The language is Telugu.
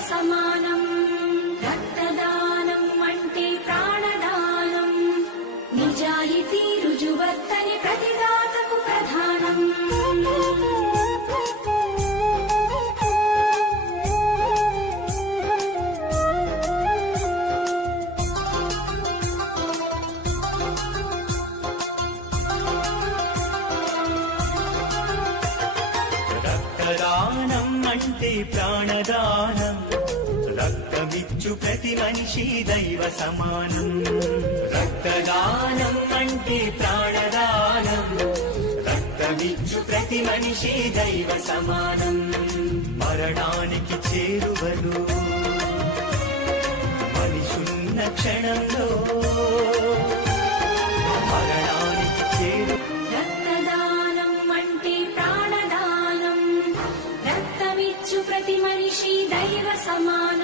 సమానం. రక్తదానం అంటే ప్రాణదానం. నిజాయితీ రుజువర్తని ప్రతిదాతకు ప్రధానం. రక్తదానం అంటే ప్రాణదానం. రక్తమిచ్చు ప్రతి మనిషి దైవ సమానం. రక్తదానం అంటే ప్రాణదానం. రక్తమిచ్చు ప్రతి మనిషి దైవ సమానం. మరణానికి చేరువలు మనిషున్న క్షణంలో మరణానికి చేరు. రక్తదానం అంటే ప్రాణదానం. రక్తమిచ్చు ప్రతి మనిషి దైవ సమానం.